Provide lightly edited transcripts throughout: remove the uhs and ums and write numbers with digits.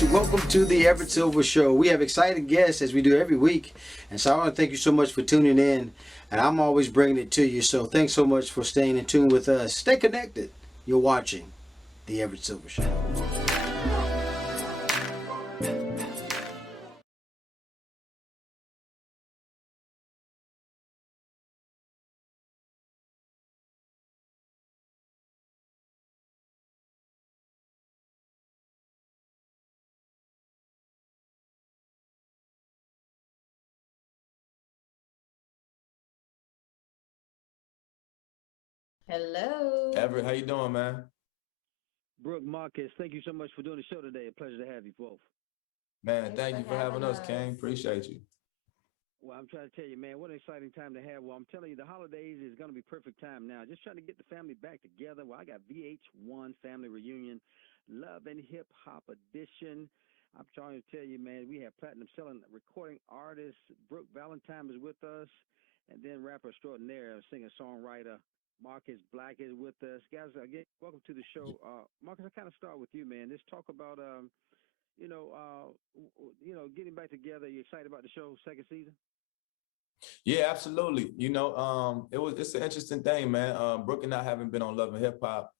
guys, welcome to the Everett Silver Show. We have exciting guests as we do every week, and so I want to thank you so much for tuning in, and I'm always bringing it to you, so thanks so much for staying in tune with us. Stay connected. You're watching the Everett Silver Show. Hello. Everett, how you doing, man? Brooke, Marcus, thank you so much for doing the show today. A pleasure to have you both. Man, Thanks thank for you for having having us, us. King. Appreciate you. Well, I'm trying to tell you, man, what an exciting time to have. Well, I'm telling you, the holidays is going to be perfect time now. Just trying to get the family back together. Well, I got VH1 Family Reunion, Love and Hip Hop Edition. I'm trying to tell you, man, we have platinum selling recording artist Brooke Valentine is with us, and then rapper extraordinaire, singer songwriter Marcus Black is with us. Guys, again, welcome to the show. Marcus, I kind of start with you, man. Let's talk about getting back together. You excited about the show second season? Yeah, absolutely. It's an interesting thing, man. Brooke and I haven't been on Love and Hip Hop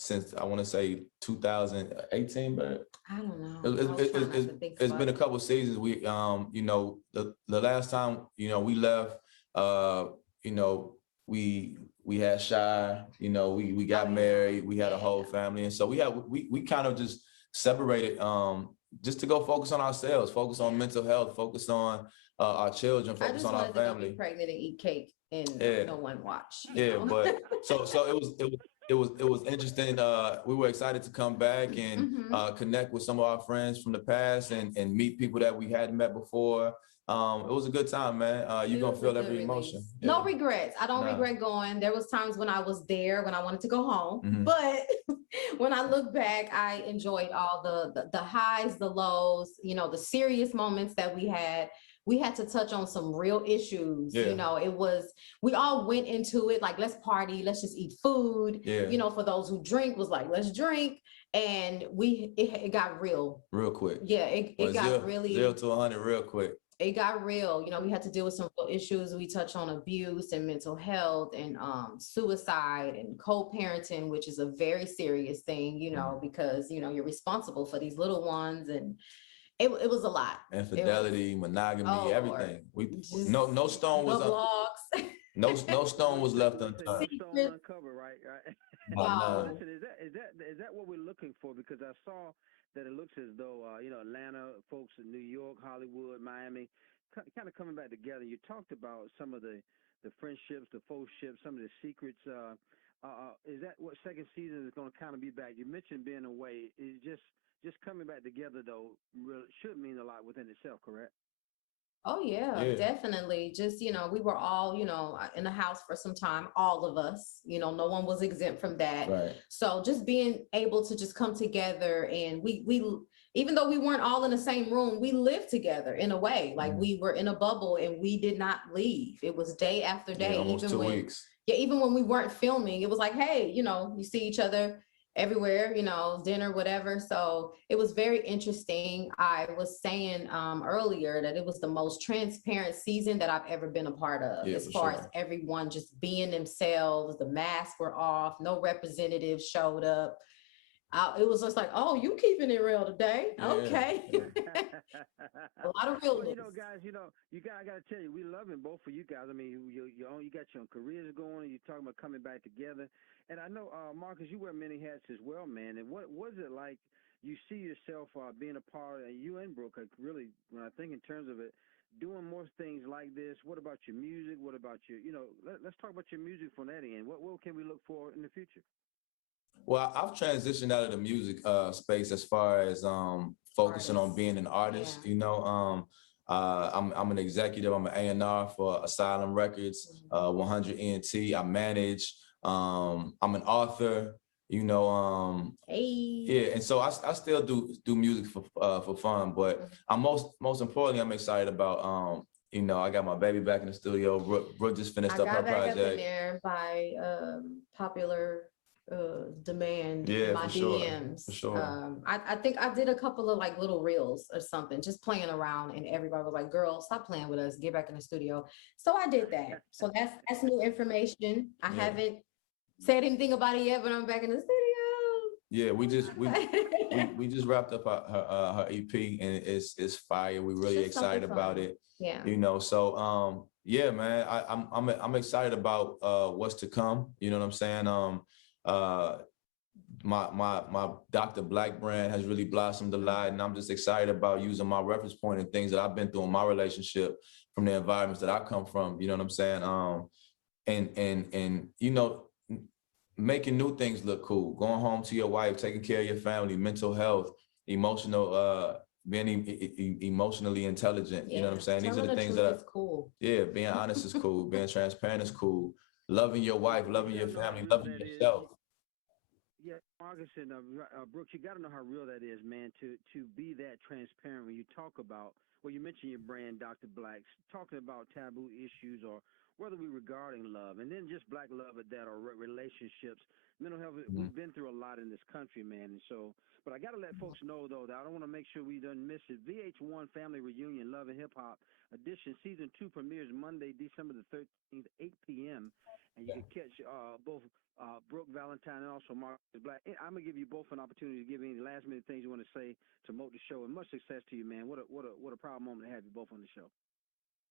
since I want to say 2018, but I don't know. it, I was trying not to think it's about been a it. couple of seasons. The last time we left, you know, we had Shy. We got Oh, yeah. married. We had a Yeah, whole yeah. family, and so we kind of just separated just to go focus on ourselves, focus on Yeah. mental health, focus on our children, I focus just on our wanted to go be family. pregnant and eat cake and Yeah, no one watch. yeah. But so it was interesting. We were excited to come back and Mhm. connect with some of our friends from the past and meet people that we hadn't met before. It was a good time, man. You're It gonna was a feel good every release. emotion. No Yeah. regrets. I don't Nah. regret going. There was times when I was there when I wanted to go home, Mhm. but when I look back, I enjoyed all the highs, the lows, the serious moments that we had. We had to touch on some real issues. Yeah. We all went into it like, let's party, let's just eat food. Yeah. For those who drink was like, let's drink. And it got real. Real quick. Yeah, it Well, got zero really, to 100 real quick. it got real. We had to deal with some real issues. We touched on abuse and mental health and suicide and co-parenting, which is a very serious thing, because you're responsible for these little ones, and it was a lot. Infidelity, monogamy, Oh, everything. Just No stone the was vlogs. no stone was left Say no unturned. stone Secret. uncovered, right? By Wow. none. Listen, is that what we're looking for? Because I saw that it looks as though Atlanta folks in New York, Hollywood, Miami, kind of coming back together. You talked about some of the friendships, the faux ships, some of the secrets. Is that what second season is going to kind of be back? You mentioned being away. Is just coming back together though should mean a lot within itself, correct? Oh yeah, Yeah. definitely. Just, we were all, in the house for some time, all of us, no one was exempt from that. Right. So just being able to just come together, and we even though we weren't all in the same room, we lived together in a way. Like Mhm. we were in a bubble and we did not leave. It was day after Yeah, day, almost even 2 weeks. even when we weren't filming, it was like, hey, you see each other everywhere, dinner, whatever. So it was very interesting. I was saying earlier that it was the most transparent season that I've ever been a part of, Yeah, as for far sure. as everyone just being themselves. The masks were off, no representatives showed up. It was just like, oh, you keeping it real today. Yeah. Okay. A lot of Well, realness. guys, I got to tell you, we loving both of you guys. I mean, you got your own careers going. You're talking about coming back together. And I know, Marcus, you wear many hats as well, man. And what was it like? You see yourself being a part, and you and Brooke, really, when I think in terms of it, doing more things like this. What about your music? What about let's talk about your music from that end. What can we look for in the future? Well, I've transitioned out of the music space as far as focusing on being an artist. Yeah. I'm an executive. I'm an A&R for Asylum Records, 100 ENT. I manage. I'm an author. Hey. Yeah, and so I still do music for fun, but I'm most importantly I'm excited about I got my baby back in the studio. Brooke just I finished up her got back up in project. there by popular demand Yeah, in my for sure. DMs. For sure. I think I did a couple of like little reels or something, just playing around, and everybody was like, "Girl, stop playing with us. Get back in the studio." So I did that. So that's new information. I Yeah. haven't said anything about it yet, but I'm back in the Yeah, we just studio. we just wrapped up her EP, and it's fire. We're really Just something excited about fun. it. Yeah. You know, so yeah, man, I'm excited about what's to come. You know what I'm saying? Uh my Dr. Black brand has really blossomed a lot, and I'm just excited about using my reference point and things that I've been through in my relationship from the environments that I come from. You know what I'm saying? And you know, making new things look cool, going home to your wife, taking care of your family, mental health, emotional, being emotionally intelligent. You know what I'm saying? These are Telling the things truth that is cool. yeah, being honest is cool, being transparent is cool, loving your wife, loving your family, loving yourself. Yeah, Marcus and Brooke, you got to know how real that is, man. To be that transparent when you talk about, well, you mentioned your brand, Dr. Black's, talking about taboo issues or whether we regarding love, and then just black love at that, or relationships, mental health. Mhm. We've been through a lot in this country, man. And so, but I got to let folks know though that I don't want to make sure we don't miss it. VH1 Family Reunion, Love and Hip Hop Edition, season 2 premieres Monday, December the 13th, 8 p.m. And you can catch both Brooke Valentine and also Marcus Black. I'm gonna give you both an opportunity to give any last minute things you want to say to promote the show. And much success to you, man. What a proud moment to have you both on the show.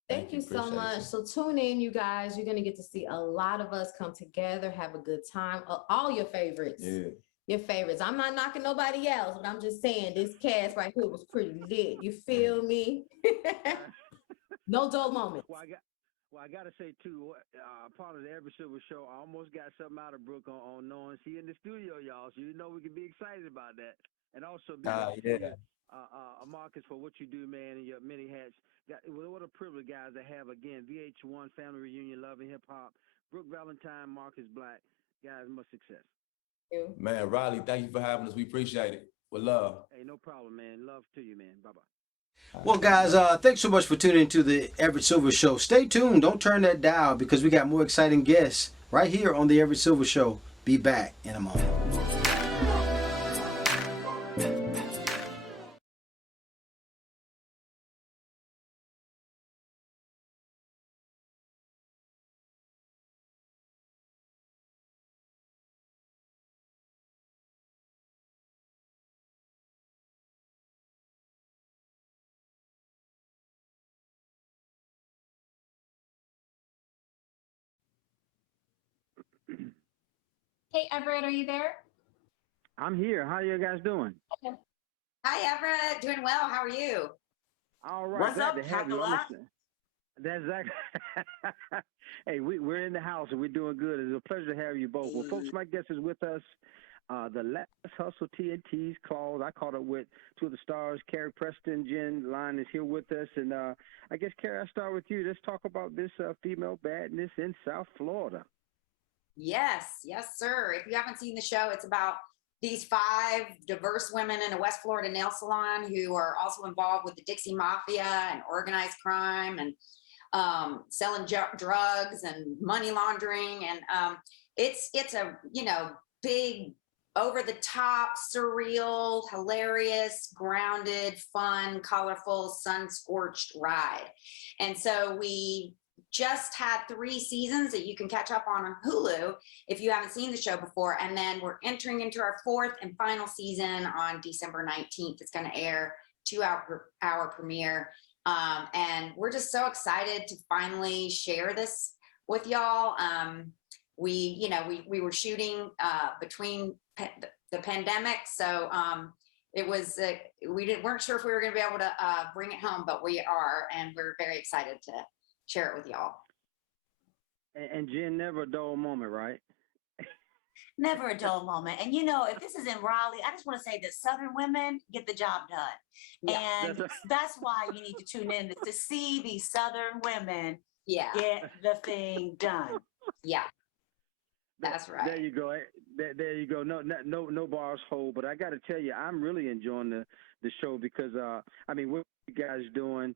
Thank you so Appreciate much. you. So tune in, you guys. You're gonna get to see a lot of us come together, have a good time. All your favorites. Yeah. Your favorites. I'm not knocking nobody else, but I'm just saying this cast right here was pretty lit. You feel me? No dull moments. Well, I gotta say too, part of the Everett Silver Show, I almost got something out of Brooke on knowing she in the studio, y'all. So you know we can be excited about that. And also big up to Yeah. you, Marcus, for what you do, man, and your many hats. What a privilege, guys, to have again VH1 Family Reunion, Love and Hip Hop. Brooke Valentine, Marcus Black, guys, much success. Man, Riley, thank you for having us. We appreciate it. With love. Hey, no problem, man. Love to you, man. Bye bye. Well, guys, thanks so much for tuning into the Everett Silver Show. Stay tuned. Don't turn that dial because we got more exciting guests right here on the Everett Silver Show. Be back in a moment. Hey, Everett, are you there? I'm here. How you guys doing? Hi, Everett. Doing well. How are you? All right. What's Glad up, to have you. Pamela? That's exactly. Hey, we're in the house and we're doing good. It's a pleasure to have you both. Well, folks, my guest is with us. The Last Hustle TNT's Claus. I caught up with two of the stars, Carrie, Preston, Jenn Lyon is here with us. And I guess, Carrie, I'll start with you. Let's talk about this female badness in South Florida. Yes, sir. If you haven't seen the show, it's about these 5 diverse women in a West Florida nail salon who are also involved with the Dixie Mafia and organized crime and selling drugs and money laundering. And it's a, big, over the top, surreal, hilarious, grounded, fun, colorful, sun scorched ride. And so we just had 3 seasons that you can catch up on Hulu if you haven't seen the show before. And then we're entering into our 4th and final season on December 19th. It's going to air 2-hour premiere. And we're just so excited to finally share this with y'all. We were shooting between the pandemic. So it was, weren't sure if we were going to be able to bring it home, but we are, and we're very excited to share it with y'all. And Jen, never a dull moment, right? Never a dull moment. And if this is in Raleigh, I just want to say that Southern women get the job done. Yeah. And that's why you need to tune in to see these Southern women Yeah. get the thing done. Yeah. That's right. There you go. There you go. No bars hold. But I got to tell you, I'm really enjoying the show because what you guys doing,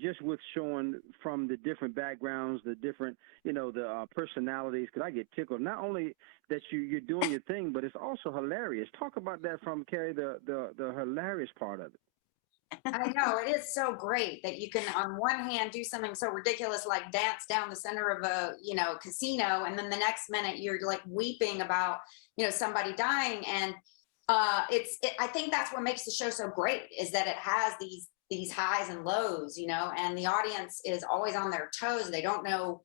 just with showing from the different backgrounds, the different, the personalities. Because I get tickled. Not only that you're doing your thing, but it's also hilarious. Talk about that from Carrie, the hilarious part of it. I know it is so great that you can, on one hand, do something so ridiculous like dance down the center of a, casino, and then the next minute you're like weeping about, somebody dying. And I think that's what makes the show so great, is that it has these highs and lows, and the audience is always on their toes. They don't know,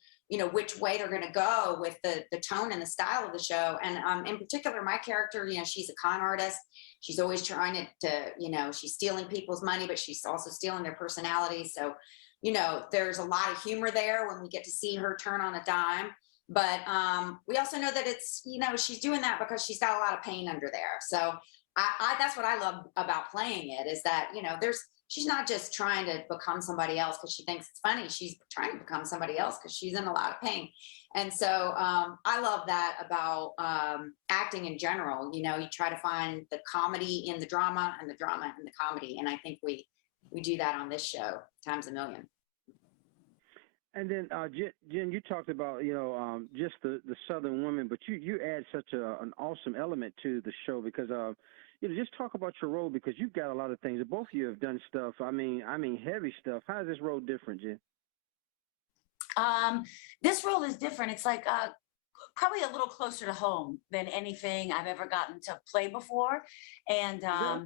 which way they're going to go with the tone and the style of the show. And in particular, my character, she's a con artist. She's always trying to, she's stealing people's money, but she's also stealing their personalities. So, there's a lot of humor there when we get to see her turn on a dime. But we also know that it's, she's doing that because she's got a lot of pain under there. So that's what I love about playing it, is that, she's not just trying to become somebody else because she thinks it's funny. She's trying to become somebody else because she's in a lot of pain. And so I love that about acting in general. You try to find the comedy in the drama and the drama in the comedy. And I think we do that on this show times a million. And then, Jenn, you talked about, just the Southern women, but you add such an awesome element to the show because, just talk about your role, because you've got a lot of things. Both of you have done stuff. I mean, heavy stuff. How is this role different, Jenn? This role is different. It's like probably a little closer to home than anything I've ever gotten to play before. And I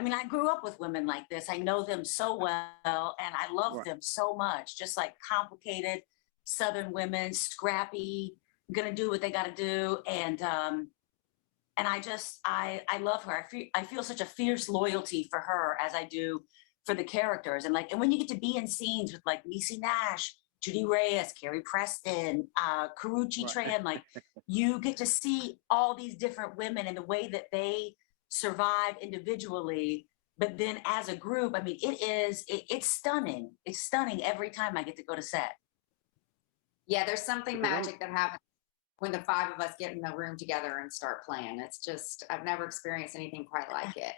mean, I grew up with women like this. I know them so well, and I love them so much. Just like complicated Southern women, scrappy, gonna do what they got to do, and I love her. I feel such a fierce loyalty for her as I do for the characters. And when you get to be in scenes with like Niecy Nash, Judy Reyes, Carrie Preston, Karuchi Tran, like you get to see all these different women and the way that they survive individually, but then as a group. I mean, it's stunning. It's stunning every time I get to go to set. Yeah, there's something magic that happens when the five of us get in the room together and start playing. It's just, I've never experienced anything quite like it.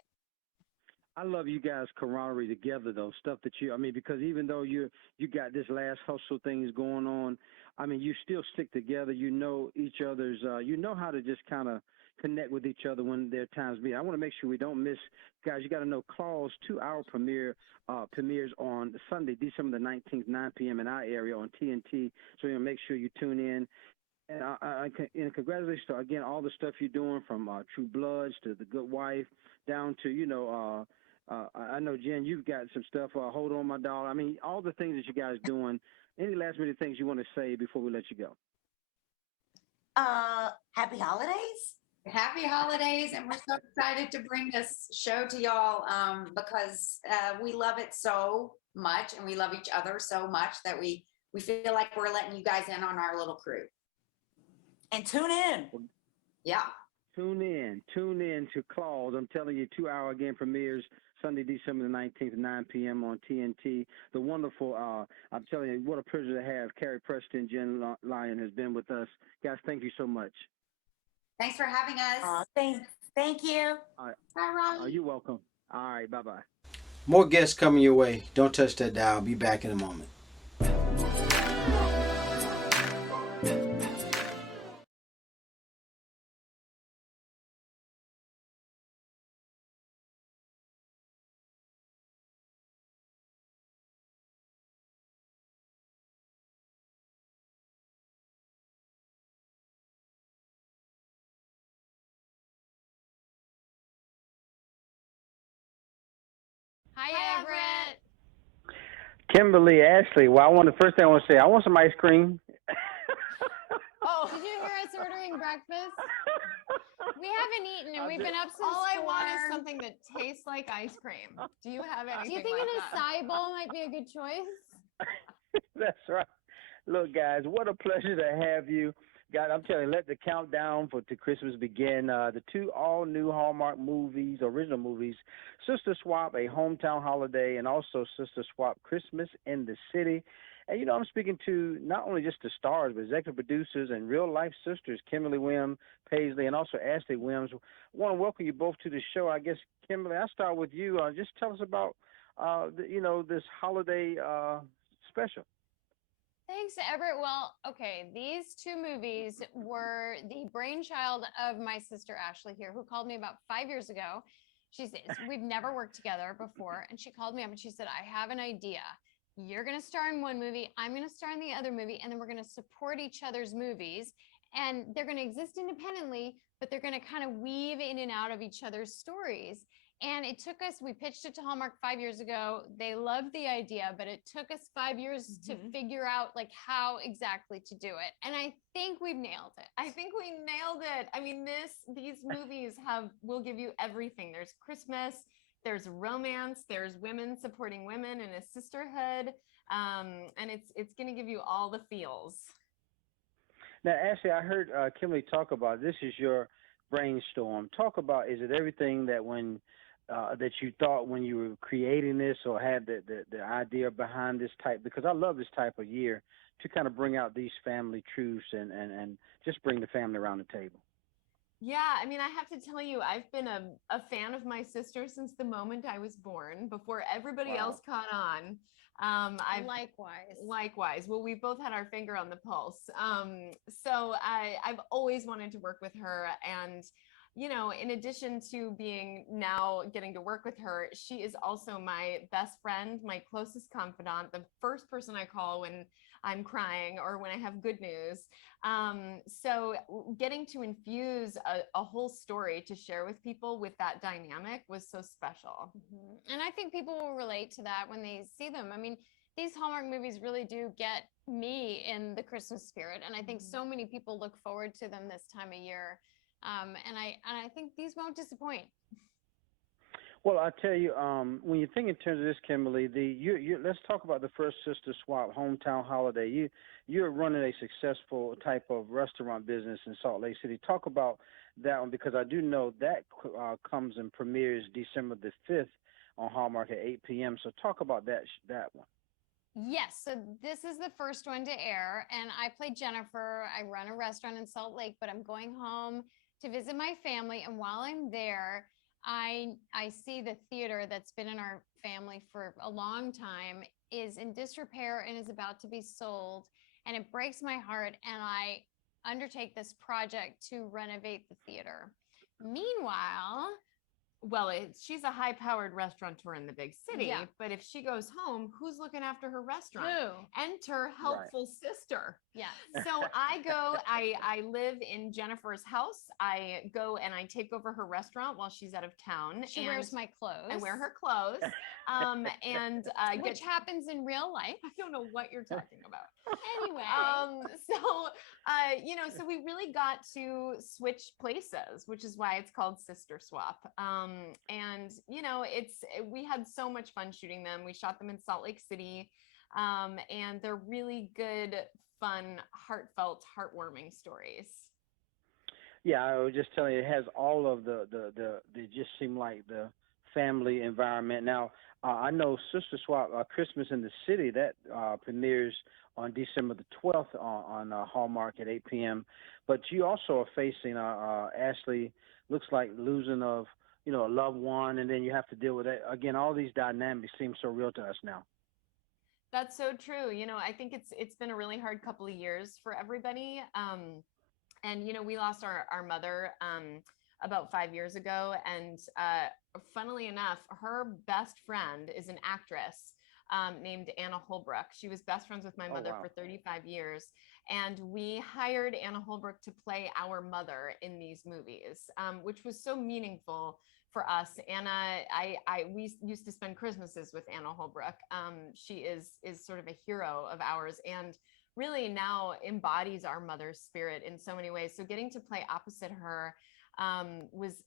I love you guys' camaraderie together, though. Stuff that because even though you got this last hustle things going on, I mean, you still stick together. You know each other's, you know how to just kind of connect with each other when there are times be. I want to make sure we don't miss, guys. You got to know Claw's 2-hour premieres on Sunday, December the 19th, 9 p.m. in our area on TNT. So make sure you tune in. And congratulations to, again, all the stuff you're doing, from True Bloods to The Good Wife down to, I know, Jenn, you've got some stuff, Hold On My Dog. I mean, all the things that you guys doing. Any last minute things you want to say before we let you go? Happy holidays. Happy holidays. And we're so excited to bring this show to y'all because we love it so much, and we love each other so much that we feel like we're letting you guys in on our little crew. And tune in. Yeah. Tune in to Claws. I'm telling you, 2-hour again premieres Sunday, December the 19th, 9 p.m. on TNT. The wonderful, I'm telling you, what a pleasure to have Carrie Preston, Jenn Lyon has been with us. Guys, thank you so much. Thanks for having us. Thank you. All right. Bye, Ron. You're welcome. All right, bye-bye. More guests coming your way. Don't touch that dial. Be back in a moment. Hi, Everett. Kimberly, Ashley, well, first thing I want to say, I want some ice cream. Oh, did you hear us ordering breakfast? We haven't eaten, and we've been up since All I 4. want is something that tastes like ice cream. Do you have anything? Do you think like an that? acai bowl might be a good choice? That's right. Look, guys, what a pleasure to have you. God, I'm telling you, let the countdown to Christmas begin. The 2 all-new Hallmark movies, original movies, Sister Swap, A Hometown Holiday, and also Sister Swap, Christmas in the City. And, I'm speaking to not only just the stars, but executive producers and real-life sisters, Kimberly Williams, Paisley, and also Ashley Williams. I want to welcome you both to the show. I guess, Kimberly, I'll start with you. Just tell us about this holiday special? Thanks, Everett. Well, okay, these two movies were the brainchild of my sister Ashley here, who called me about 5 years ago. We've never worked together before, and she called me up and she said, "I have an idea. You're going to star in one movie, I'm going to star in the other movie, and then we're going to support each other's movies, and they're going to exist independently, but they're going to kind of weave in and out of each other's stories." And it took us, we pitched it to Hallmark 5 years ago. They loved the idea, but it took us 5 years to figure out like how exactly to do it. And I think we've nailed it. I think we nailed it. I mean, these movies will give you everything. There's Christmas, there's romance, there's women supporting women in a sisterhood. And it's going to give you all the feels. Now, Ashley, I heard Kimberly talk about this is your brainstorm. Talk about, is it everything that that you thought when you were creating this, or had the idea behind this type? Because I love this type of year to kind of bring out these family truths and just bring the family around the table. Yeah, I mean, I have to tell you, I've been a fan of my sister since the moment I was born, before everybody else caught on. Likewise. Well, we both had our finger on the pulse. So I've always wanted to work with her. And, in addition to getting to work with her, she is also my best friend, my closest confidant, the first person I call when I'm crying or when I have good news. So getting to infuse a whole story to share with people with that dynamic was so special. Mm-hmm. And I think people will relate to that when they see them. I mean, these Hallmark movies really do get me in the Christmas spirit. And I think so many people look forward to them this time of year. And I think these won't disappoint. Well, I tell you, when you think in terms of this, Kimberly, let's talk about the first Sister Swap hometown holiday. You're running a successful type of restaurant business in Salt Lake City. Talk about that one, because I do know that comes and premieres December the 5th on Hallmark at 8 p.m. So talk about that one. Yes, so this is the first one to air, and I play Jennifer. I run a restaurant in Salt Lake, but I'm going home to visit my family, and while I'm there, I see the theater that's been in our family for a long time is in disrepair and is about to be sold, and it breaks my heart, and I undertake this project to renovate the theater. Meanwhile, well, she's a high-powered restaurateur in the big city, but if she goes home, who's looking after her restaurant? Who? Enter helpful sister. Yeah. So I live in Jennifer's house. I go and I take over her restaurant while she's out of town. She wears my clothes. I wear her clothes. Which happens in real life. I don't know what you're talking about. Anyway. So we really got to switch places, which is why it's called Sister Swap. We had so much fun shooting them. We shot them in Salt Lake City. And they're really good, fun, heartfelt, heartwarming stories. Yeah, I was just telling you, it has all of they just seem like the family environment. Now, I know Sister Swap, Christmas in the City, that premieres on December the 12th on Hallmark at 8 p.m. But you also are facing, Ashley, looks like losing of, a loved one, and then you have to deal with it. Again, all these dynamics seem so real to us now. That's so true. I think it's been a really hard couple of years for everybody. And we lost our mother about 5 years ago. And funnily enough, her best friend is an actress named Anna Holbrook. She was best friends with my mother for 35 years. And we hired Anna Holbrook to play our mother in these movies, which was so meaningful for us. Anna, we used to spend Christmases with Anna Holbrook. She is sort of a hero of ours, and really now embodies our mother's spirit in so many ways. So getting to play opposite her was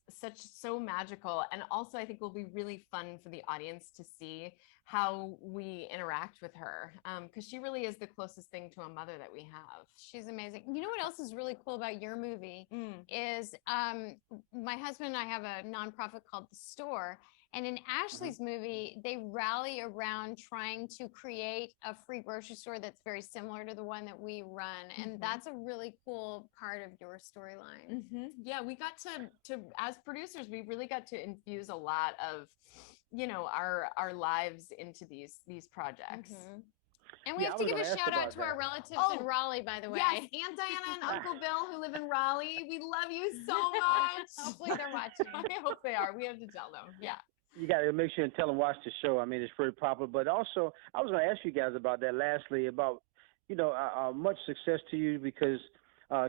so magical. And also I think will be really fun for the audience to see how we interact with her, because she really is the closest thing to a mother that we have. She's amazing. You know what else is really cool about your movie is my husband and I have a nonprofit called The Store. And in Ashley's movie, they rally around trying to create a free grocery store that's very similar to the one that we run. And that's a really cool part of your storyline. Yeah, we got to as producers, we really got to infuse a lot of you know, our lives into these projects. And we Yeah, have I to was give a gonna ask shout out about to our that. relatives Oh, in Raleigh, by the way. Yes, Aunt Diana and Uncle Bill who live in Raleigh. We love you so much. Hopefully they're watching. I hope they are. We have to tell them. Yeah. You got to make sure and tell them watch the show. I mean, it's pretty popular. But also, I was going to ask you guys about that. Lastly, about much success to you because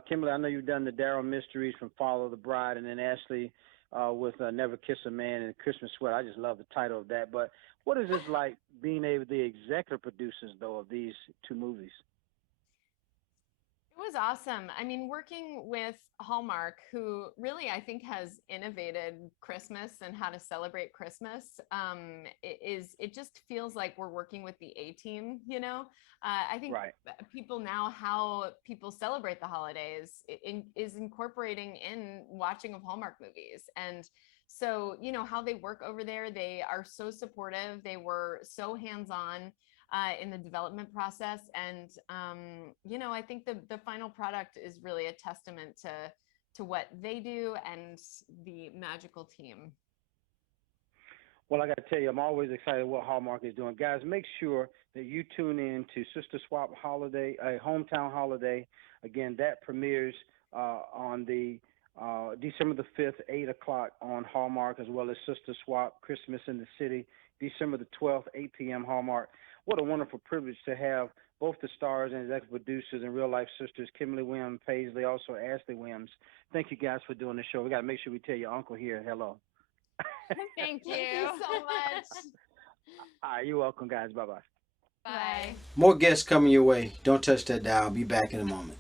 Kimberly, I know you've done the Darryl Mysteries from Follow the Bride, and then Ashley with Never Kiss a Man and Christmas Sweat. I just love the title of that. But what is this like being able to be executive producers though of these two movies? It was awesome. I mean, working with Hallmark, who really I think has innovated Christmas and how to celebrate Christmas, it just feels like we're working with the A team. You know, I think Right. people now how people celebrate the holidays is incorporating in watching of Hallmark movies, and so you know how they work over there. They are so supportive. They were so hands-on in the development process. And, you know, I think the final product is really a testament to what they do and the magical team. Well, I got to tell you, I'm always excited what Hallmark is doing. Guys, make sure that you tune in to Sister Swap Holiday, Hometown Holiday. Again, that premieres on the December the 5th, 8 o'clock on Hallmark, as well as Sister Swap Christmas in the City, December the 12th, 8 p.m. Hallmark. What a wonderful privilege to have both the stars and executive producers and real-life sisters, Kimberly Williams Paisley, also Ashley Williams. Thank you guys for doing the show. We got to make sure we tell your uncle here hello. Thank you. Thank you so much. All right, you're welcome, guys. Bye-bye. Bye. More guests coming your way. Don't touch that dial. I'll be back in a moment.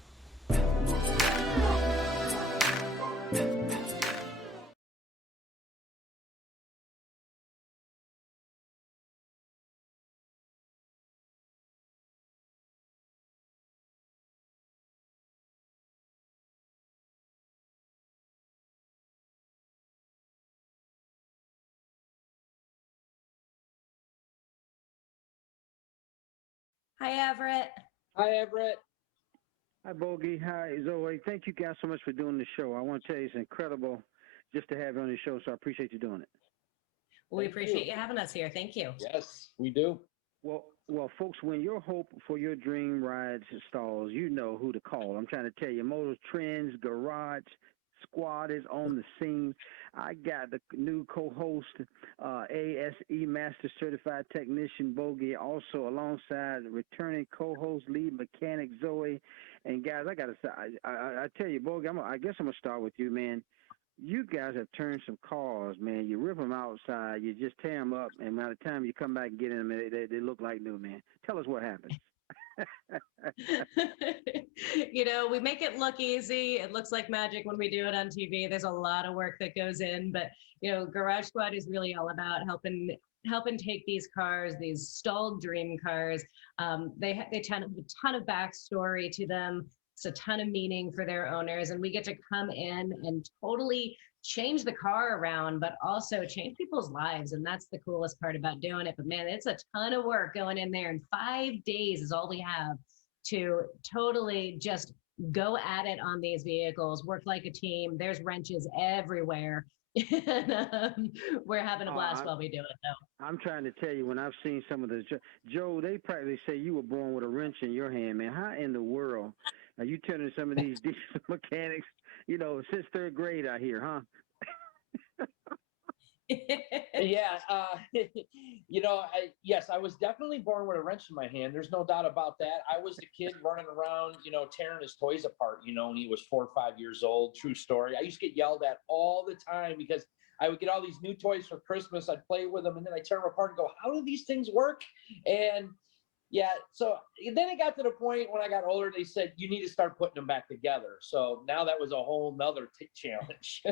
Hi, Everett. Hi, Everett. Hi, Bogi. Hi, Zoe. Thank you guys so much for doing the show. I want to tell you it's incredible just to have you on the show, so I appreciate you doing it. We Thank appreciate you. you having us here. Thank you. Yes, we do. Well, folks, when your hope for your dream rides stalls, you know who to call. I'm trying to tell you, Motor Trends Garage Squad is on the scene. I got the new co-host, ASE Master Certified Technician Bogi, also alongside returning co-host, lead mechanic Zoe. And guys, I gotta say, I tell you, Bogi, I guess I'm gonna start with you, man. You guys have turned some cars, man. You rip them outside, you just tear them up, and by the time you come back and get in them, they look like new, man. Tell us what happens. We make it look easy. It looks like magic when we do it on TV. There's a lot of work that goes in, but Garage Squad is really all about helping take these cars, these stalled dream cars. They have a ton of backstory to them. It's a ton of meaning for their owners, and we get to come in and totally change the car around, but also change people's lives. And that's the coolest part about doing it. But man, it's a ton of work going in there, and 5 days is all we have to totally just go at it on these vehicles, work like a team. There's wrenches everywhere. And, we're having a blast while we do it, though. I'm trying to tell you, when I've seen some of the, Joe, they practically say you were born with a wrench in your hand, man. How in the world are you turning some of these diesel mechanics, since third grade out here, huh? Yeah, yes, I was definitely born with a wrench in my hand. There's no doubt about that. I was a kid running around, tearing his toys apart, when he was 4 or 5 years old. True story. I used to get yelled at all the time because I would get all these new toys for Christmas. I'd play with them, and then I'd tear them apart and go, how do these things work? And yeah, so then it got to the point when I got older, they said, you need to start putting them back together. So now that was a whole nother challenge.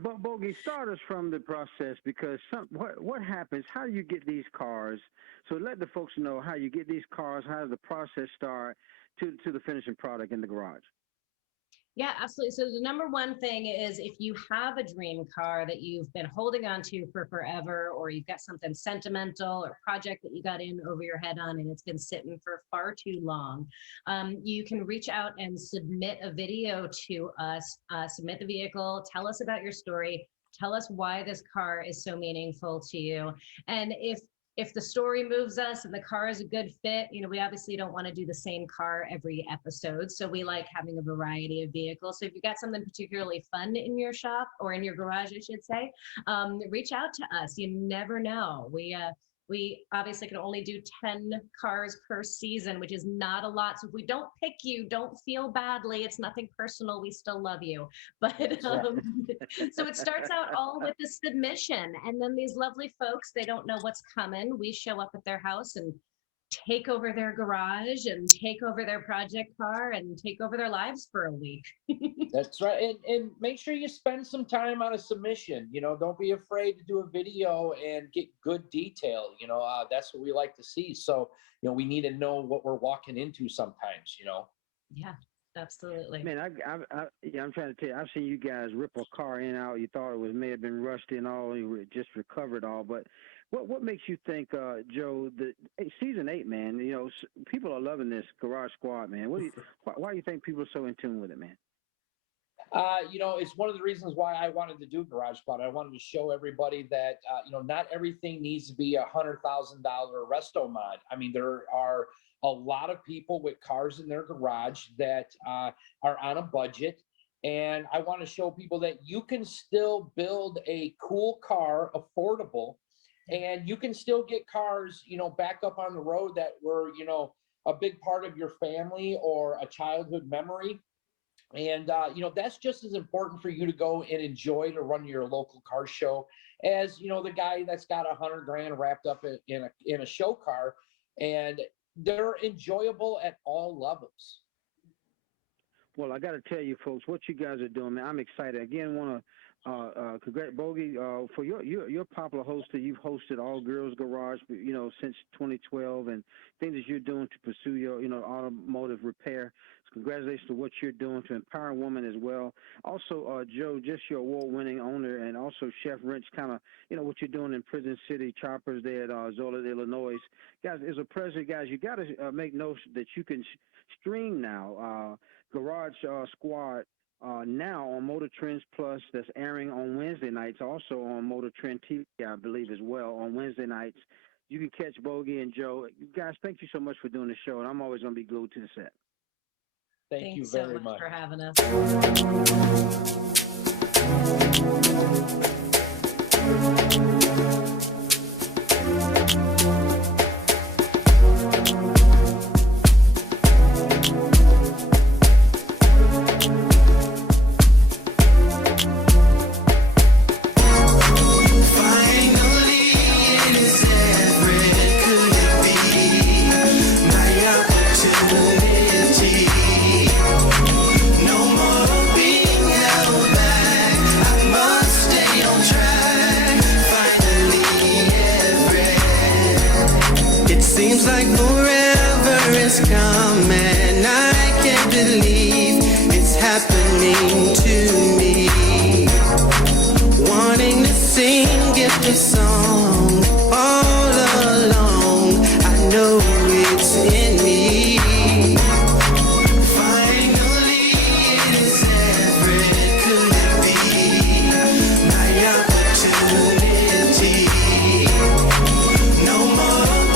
But Bogi, start us from the process, because what happens? How do you get these cars? So let the folks know how you get these cars. How does the process start to the finishing product in the garage? Yeah, absolutely. So the number one thing is, if you have a dream car that you've been holding on to for forever, or you've got something sentimental or project that you got in over your head on and it's been sitting for far too long, you can reach out and submit a video to us, submit the vehicle, tell us about your story, Tell us why this car is so meaningful to you. And if the story moves us and the car is a good fit, you know, we obviously don't want to do the same car every episode. So we like having a variety of vehicles. So if you got something particularly fun in your shop or in your garage, I should say, reach out to us. You never know. We obviously can only do 10 cars per season, which is not a lot. So if we don't pick you, don't feel badly. It's nothing personal. We still love you. But so it starts out all with the submission. And then these lovely folks, they don't know what's coming. We show up at their house and take over their garage and take over their project car and take over their lives for a week. That's right. And make sure you spend some time on a submission. You know, don't be afraid to do a video and get good detail. You know, that's what we like to see. So, you know, we need to know what we're walking into sometimes, you know. Yeah, absolutely. Man, I'm trying to tell you, I've seen you guys rip a car in and out. You thought it may have been rusty and all, you just recovered all. But what makes you think, Joe, season 8, man? You know, people are loving this Garage Squad, man. Why do you think people are so in tune with it, man? You know, it's one of the reasons why I wanted to do Garage Squad. I wanted to show everybody that, you know, not everything needs to be $100,000 resto mod. I mean, there are a lot of people with cars in their garage that are on a budget. And I want to show people that you can still build a cool car, affordable, and you can still get cars, you know, back up on the road that were, you know, a big part of your family or a childhood memory. And, you know, that's just as important for you to go and enjoy to run your local car show as, you know, the guy that's got $100,000 wrapped up in a show car. And they're enjoyable at all levels. Well, I got to tell you, folks, what you guys are doing, man. I'm excited. Again, want to congratulate Bogi for your popular hoster. You've hosted All Girls Garage, you know, since 2012, and things that you're doing to pursue your, you know, automotive repair. So congratulations to what you're doing to empower women as well. Also, Joe, just your award-winning owner, and also Chef Wrench, kind of, you know, what you're doing in Prison City Choppers there at Zola, Illinois. Guys, it's a pleasure, guys. You got to make note that you can stream now Garage Squad now on Motor Trends Plus. That's airing on Wednesday nights, also on Motor Trend TV, I believe, as well, on Wednesday nights. You can catch Bogi and Joe. Guys, thank you so much for doing the show, and I'm always going to be glued to the set. Thank you Thanks very so much much for having us. Seems like forever is gone.